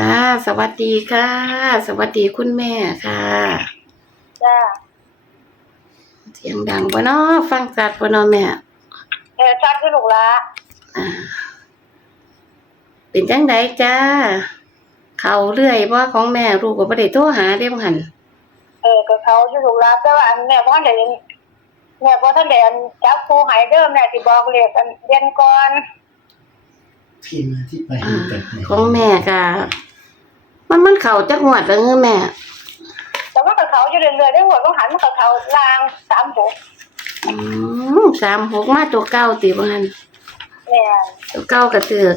ค่ะ สวัสดีค่ะ สวัสดีคุณแม่ค่ะ จ้าเสียงดังบ่เนาะฟังจัดบ่เนาะแม่เออชัดที่ลูกละอ่าเป็นจังไดจ้า เขาเรื่อยบ่ของแม่ลูกก็บ่ได้โทรหาเด้บ่หั่นเออกับเขาที่ลูกละแต่ว่าอันแม่พ่อเดี๋ยวนี้แม่พ่อท่านเดี๋ยวจับครูหายเดิมแม่ที่บอกเรียกกันเรียนก่อน ที่มาที่ไปอ่าจากไหนของแม่ก็ มันมันเข้าจักงวดแล้วเงือแม่ แต่ว่ากับเขาอยู่เรื่อยๆได้หัวต้องหันมากับเขาลางสามหกอืมสามหกมาตัวเก้าติบ่หั่นแม่ตัวเก้ากระเตือก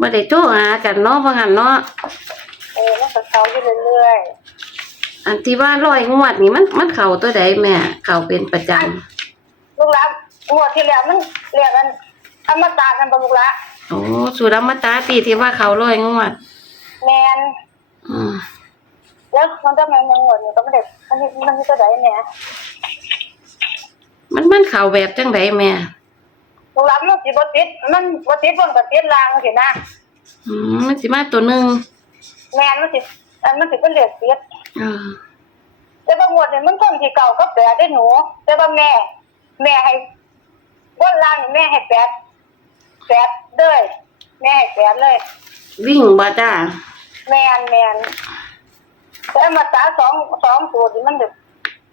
บ่ได้โทรหากันเนาะบ่หั่นเนาะเออมากับเขาอยู่เรื่อยอันที่ว่าร้อยงวดนี่มันมันเข้าตัวใดแม่ เข้าเป็นประจำ ๆลูกละงวดที่แล้วมันเรียกกันอมตะกันปะลูกละ โอ้สุรมตาตีที่ว่าเขาร้อยงวดแมนอืมแล้วมันก็แมนยังงวดอยู่ก็ไม่ได้มันมีมันมีตัวไหนเนี่ยมันมันเข้าแบบจังไดแม่ลูกละมันสิบติดมันบติดบนกับติดลางสินะอืมมันสิมาตัวหนึงแมนมันสิอันมันสิเป็นเหลือติดอ่าแต่บางวดเนี่ยมันต้นที่เก่าก็แปดได้หนู แต่ว่าแม่ แม่ให้บนล่างนี่แม่ให้แปด แปดเลยแม่ให้แปดเลย วิ่งบ่จ้าแมนแมนแต่มาตราสองสองตัวนี่มันแบบ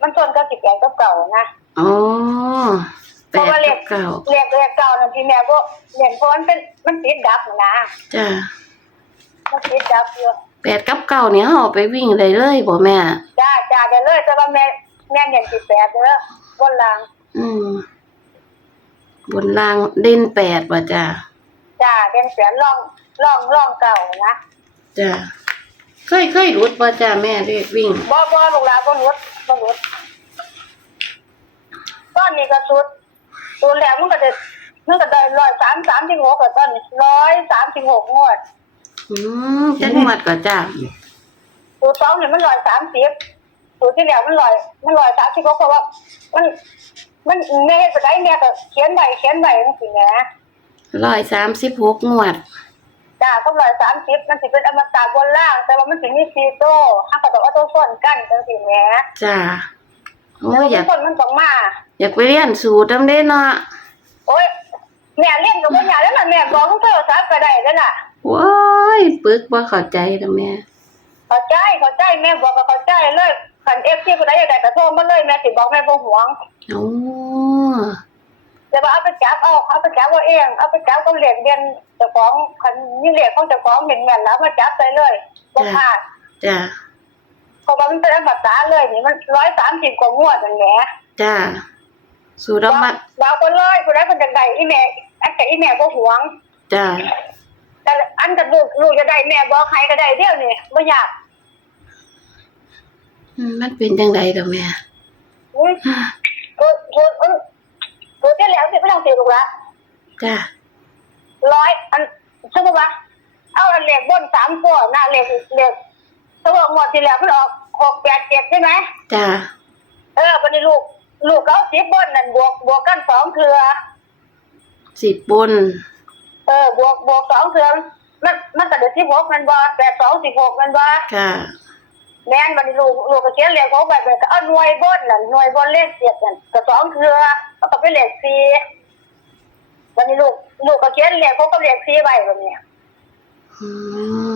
มันต้นก็สิบแปดก็เก่านะอ๋อแปเพราะดว่าเลกัขบเก้าเลขเลขเก่านั่นที่แม่ก็เห็นเพราะมันเป็นมันติดดับนะจ้ามันติดดับอยู่แปดกับเก้าเนี่ยเฮาเอาไปวิ่งได้เลยบ่แม่ จ้าจ้าเดี๋ยวเลยแต่ว่าแม่แม่เห็นสิบแปดเด้อบนล่าง อืม บนล่างเด่นแปดบ่จ้าจ้าเด่นแปดล่องล่องล่องเก่านะจ้าเคยเคยรุดบ่จ้าแม่เลขวิ่งบ่บ่ลูกหลานบ่หลุดบ่หลุดตอนนี้ก็สุดตัวแรกมันก็จะมันก็ได้ร้อยสามสามสิบหกกับตอนนี้ร้อยสามสิบหกงวด อืมจังหวัดก็จ้าตัวสองเนี่ยมันร้อยสามสิบตัวที่แล้วมันร้อย มันร้อยสามสิบหกเพราะว่ามัน มันแม่เฮ็ดไปได้แม่ก็เขียนใบเขียนใบจังซี่แหมร้อยสามสิบหกงวด จ้าก็ร้อยสามสิบมันสิเป็นอมตะบนล่าง แต่ว่ามันสิมีซีโต้ห้าก็ต้องเอาตัวส่วนกันจังซี่แหมจ้าโอ้แล้วยอยากคนมันต้องมา อยากไปเรียนสูตรทำได้เนาะโอ้ยแม่เรียนกับปัญญาแล้วน่ะแม่บอกทุกโทรศัพท์ก็ได้แล้วน่ะว้ายปึกบ่เข้าใจดอกแม่ เข้าใจเข้าใจแม่บอกก็เข้าใจเลยคันเอฟซีคนใดอยากได้ก็โทรมาเลยแม่สิบอกแม่บ่หวง โอ้ แต่ว่าเอาไปจับเอาเอาไปจับเอาเองเอาไปจับก็เรียนเรียนเจ้าของคันยิ่งเรียนของเจ้าของเหม็นแม่นแล้วมาจับไปเลยบ่พลาดจ้าเพราะว่ามันเป็นภาษาเลยนี่มัน130กว่างวดนั่นแหละจ้าสูตรมัดบางคนเลยคนใดคนจังไดอีแม่อันแต่อีแม่บ่หวงจ้าแต่อันกับลูกลูกจะได้แม่บอกใครก็ได้เดียวนี่บ่ยากอืมมันเป็นจังไดดอกแม่อุ้ยตัวตัว ตัวตัวที่แล้วสิไม่ต้องเสียลูกละจ้าร้อยอันสมมติว่าเอาอันเหล็กบนสามตัวหน้าเหล็กเหล็กสมมติหมดที่แล้วมันออกหกแปดเจ็ดใช่ไหมจ้าเออวันนี้ลูก ลูกเขาสิบบนนั่นบวกบวกกันสองเทือสิบบน เออบวกบวกสองเทือมันมันก็เดือสิบหกมันบ่แปดสองสิบหกมันบ่ค่ะแม่นวันนี้ลูกลูกก็เขียนเหล็กของแบบนั้นก็เอาหน่วยบนนั่นหน่วยบนเลขเจ็ดนั่นก็สองเทือ มันก็เป็นเหล็กสี่วันนี้ลูกลูกก็เขียนเหล็กเขาก็เหล็กสี่ใบแบบนี้อืม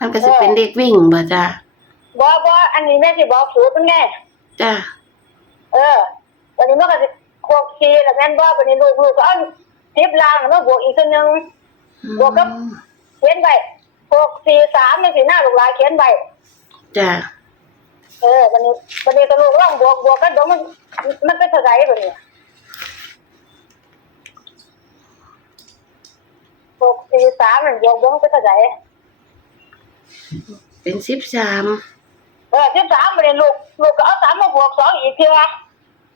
มันก็สิเป็นเด็กวิ่งบ่จ้าบ่บ่อันนี้แม่สิบอกสูตรมันไงจ้าเออ วันนี้มันก็สิหกสี่แล้วแม่นบ่วันนี้ลูกลูกก็เอาสิบลางแล้วมาบวกอีกตัวหนึงบวกกับเขียนใบหกสี่สามนี่สิหน้าลูกหลานเขียนใบจ้าเออวันนี้วันนี้ก็ลูกร่องบวกบวกกันเดี๋ยวมันมันเป็นเท่าไหร่แบบนี้หก สี่สามมันบวกบวกมันเป็นเท่าไหร่เป็นสิบสามเออสิบสามวันนี้ลูกลูกก็เอาสามมาบวกสองอีกเทีละ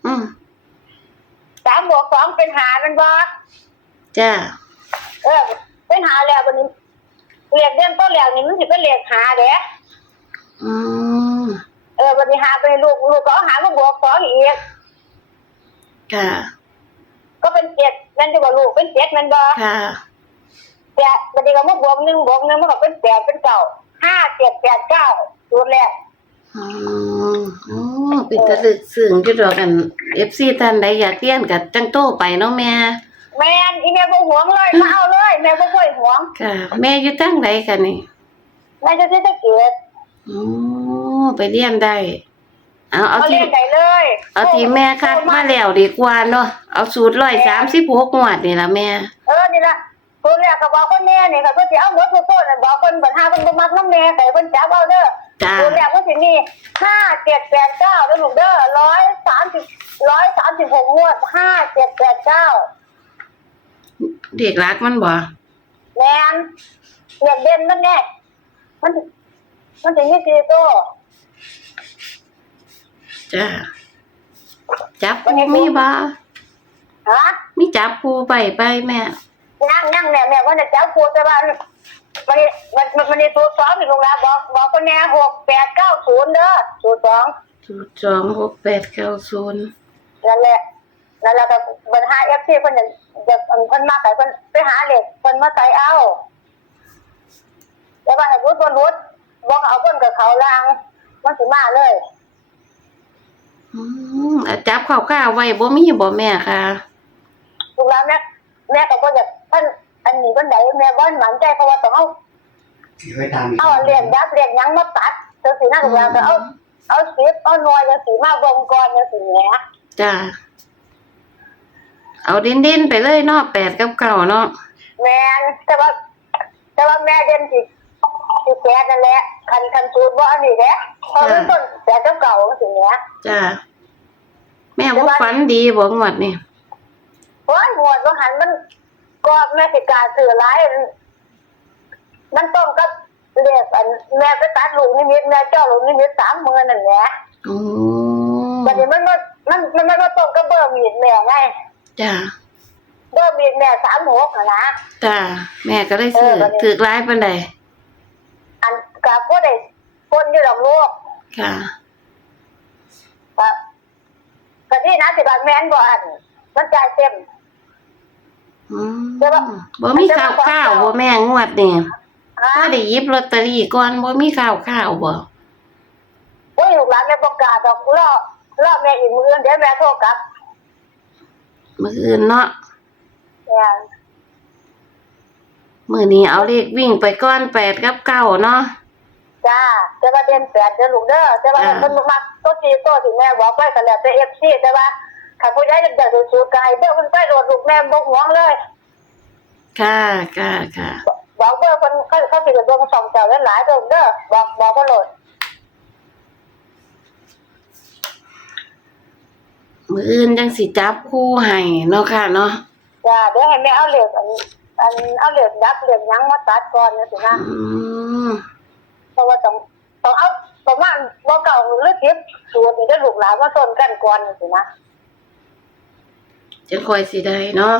อืมสามบวกสองเป็นหามันบ่จ้าเออเป็นหาแล้ววันนี้เหลียกเด่นต้นแล้วนี่มันสิเป็นเหลียกหาเด้อืมเออวันนี้หาไปลูกลูกก็เอาหามาบวกสองอีกค่ะก็เป็นเจ็ดนั่นจะบอกลูกเป็นเจ็ดแมันบ่ค่ะเแปดบัดนี้ก็มาบวกหนึ่งบวกหนึ่งมันก็เป็นแปดเป็นเก้าห้าเจ็ดแปดเก้าสูตรแรกอืมโอ้เป็นตะลึกซึ้งอยู่ดอกกัน FC ท่านใดอยากเรียนก็จังโตไปเนาะแม่ แม่นอีแม่บ่หวงเลยมาเอาเลย แม่บ่ค่อยหวงค่ะ แม่อยู่จังใดคะนี่แม่จะซื้อตะเกียบโอ้ไปเรียนได้ เอาเอาเอาที่เล่นได้เลย เอาที่แม่คัดมาแล้วดีกว่าเนาะเอาสูตร136งวดนี่ล่ะแม่ เออนี่ล่ะ สูตรแรกก็บอกคนแม่นี่ก็คือสิเอาหมดทุกต้นน่ะบอกคนปัญหาเพิ่นบ่มักน้ำแม่แต่เพิ่นจับเอาเด้อจ้าสูตรแรกก็สิมีห้าเจ็ดแปดเก้าเด้อลูกเด้อร้อยสามสิบร้อยสามสิบหกงวดห้าเจ็ดแปดเก้าเด็กรักมันบ่แมนเรียกเด่นมันแน่มัน มันถึงยี่สิบตัวจ้าจับปูมีบ่ฮะมีจับปูไปไปแม่ นั่งนั่งแม่แม่ว่าจะเจ้าครูแต่ว่ามันนี่มันมันมันนี่สูตรสองอีกลูกแล้วบอกบอกคนแน่หกแปดเก้าศูนย์เด้อสูตรสองสูตรสองหกแปดเก้าศูนย์นั่นแหละนั่นแหละก็ปัญหาเอฟซีคนจะจะเพิ่นมาแต่เพิ่นไปหาเหล็กเพิ่นมาใส่เอาแต่ว่าให้รุดบนรุดบอกเอาเพิ่นกับเขาลางมันสิมาเลย อืมอะจับข้าวๆไว้บ่มีบ่แม่ค่ะลูกแล้วแม่แม่ก็บ่อยาก เพิ่นอันนี้เพิ่นได้แม่บ่มั่นใจเพราะว่าต้องเอาที่เคยตามอีกเอาเรียนยับเรียนหยังมาตัดจังสีหน้าลูกแล้วก็เอาเอาสิบเอาหน่วยจังสีมาบ่งก่อนจังสีแหมจ้าเอาเด่นๆไปเลยเนาะแปดกับเก้าเนาะแม่นแต่ว่า แต่ว่าแม่เรียนสิสิแปดนั่นแหละคันคันสูตรบ่อันนี้แหละเพราะมันต้นแปดกับเก่าจังสีแหมจ้าแม่บ่ฝันดีบ่งวดนี่โอ้ยหมวดบ่หันมัน ก็แม่สิกล้าซื้อหลาย มันต้องกับเรียกอันแม่ไปตัดลูกนิมิตแม่เจ้าลูกนิมิต30,000นั่นแหละโอ้บัดนี้มันมามันมันมันมาตรงกับเบอร์มีดแม่ไงจ้าเบอร์มีดแม่36อะนะจ้าแม่ก็ได้ซื้อเออบัดนี้ถือร้ายปานใดอันกาก็ได้คนอยู่ดอกลูกค่ะครับกะที่นะสิบาทแม่นบ่อันมันจ่ายเต็ม อืมแต่ว่าบ่มีข้าวข้าวบ่แม่งวดนี่ฮะถ้าได้หยิบลอตเตอรี่ก่อนบ่มีข้าวข้าวบ่โอ้ยลูกหลานแม่ประกล้าศดอกรอรอแม่อีกมื้ออื่นเดี๋ยวแม่โทรกลับมื้ออื่นเนาะแม่นมื้อนี้เอาเลขวิ่งไปก่อนแปดกับเก้าเนาะจ้าแต่ว่าเดือนแปดเดือนลูกเด้อแต่ว่าจ้าเพิ่นบ่มักตัวสี่ตัวที่แม่บอกไว้ก็แล้วแต่ FC แต่ว่า ถ้าผู้ใหญ่อยากได้สูตรก็ให้เด้อเพิ่นไปโดดลูกแม่บ่ห่วงเลยค่ะค่ะค่ะบอกเบอร์เพิ่นเขาเขาสิได้เบิ่งส่องเจ้าหลายๆเด้อเด้อบอกบอกว่าโลดมื้ออื่นจังสิจับคู่ให้เนาะค่ะเนาะจ้าเดี๋ยวให้แม่เอาเหล็กอันอันเอาเหล็กดับเหล็กหยังมาตัดก่อนนะสินะอืมเพราะว่าต้องต้องเอาประมาณบ่เก่าหรือทิพสูตรนี่ได้ลูกหลานมาต้นกันก่อนนะสินะ จังค่อยสิได้เนาะ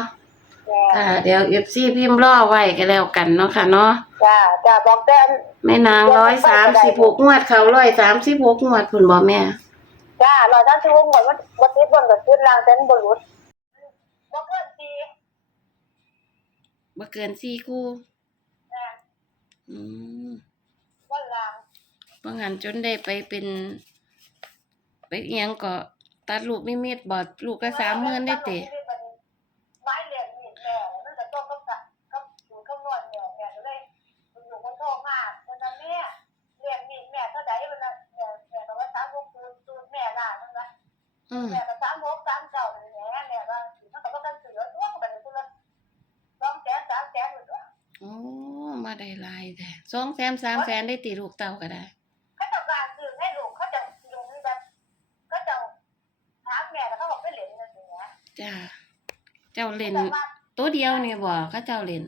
แม่ค่ะเดี๋ยว FC พิมพ์รอไว้ก็แล้วกันเนาะค่ะเนาะจ้าจ้าบอกแต่อันแม่นาง136งวดเขา136งวดพุ่นบ่แม่ จ้าเราถ้าสิวงหมดมันบ่ติดบนบ่ติดล่างแต่มันบ่หลุดบ่เกินสี่บ่เกิน4คู่แม่อืมบ่ล่างบ่งั้นจนได้ไปเป็น ไปเอียงก็ตัดลูกนิมิตบ่ลูกละ30,000ได้ติไม้เหลี่ยมนี่แม่มันก็ต้องกับกับกับสูตรคำนวณแม่แม่ก็เลยคุณหนูก็โทรมาวันนั้นแม่เหลี่ยมนี่แม่เท่าใดวันนั้นแม่แม่ก็ว่า3 6สูตรสูตรแม่ล่ะนั่นว่า อืม แม่ก็3 6 3 9นั่นแหละแม่ว่าสิมันก็บ่กันเสือตัวมันก็เป็นคนละ2แสน3แสนอยู่ตัว โอ้มาได้หลายแท้2แสน3แสนได้ติลูกเต้าก็ได้เขาจะการซื้อให้ลูกเขาจะลงแบบเขาจะถามแม่แล้วเขาบอกไปเหรียญนั่นสิเนี่ยจ้าเจ้าเล่นแต่ว่าตัวเดียวนี่บ่เขาเจ้าเล่น